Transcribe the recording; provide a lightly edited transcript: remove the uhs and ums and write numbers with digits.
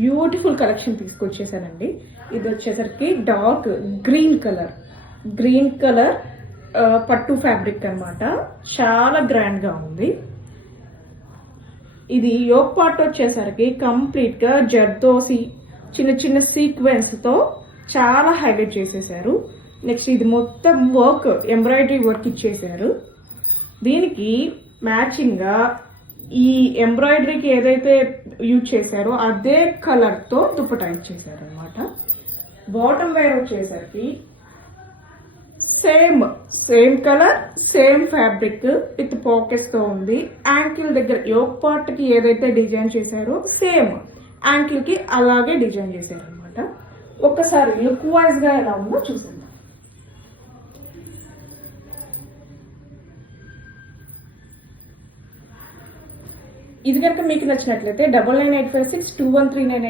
Beautiful collection తీసుకొచ్చేసానండి. ఇది వచ్చేసరికి dark green colour పట్టు ఫ్యాబ్రిక్ అన్నమాట. చాలా గ్రాండ్ గా ఉంది. ఇది యోక్ పార్ట్ వచ్చేసరికి కంప్లీట్ గా జర్దోసి చిన్న చిన్న సీక్వెన్స్ తో చాలా హైలైట్ చేసేసారు. నెక్స్ట్ ఇది మొత్తం వర్క్, ఎంబ్రాయిడరీ వర్క్ ఇచ్చేసారు. దీనికి మ్యాచింగ్ గా ఈ ఎంబ్రాయిడరీకి ఏదైతే యూజ్ చేశారో అదే కలర్ తో దుపట్టా ఇచ్చేసారు అనమాట. బాటమ్ వేర్ వచ్చేసరికి same colour same fabric with పాకెట్స్ తో ఉంది. యాంకిల్ దగ్గర యోక్ పార్ట్ కి ఏదైతే డిజైన్ చేశారో సేమ్ యాంకిల్ కి అలాగే డిజైన్ చేశారు అనమాట. ఒక్కసారి లుక్ వైజ్ గా ఎలా ఉందో చూసేద్దాం. ఇది కనుక మీకు నచ్చినట్లయితే 9985621398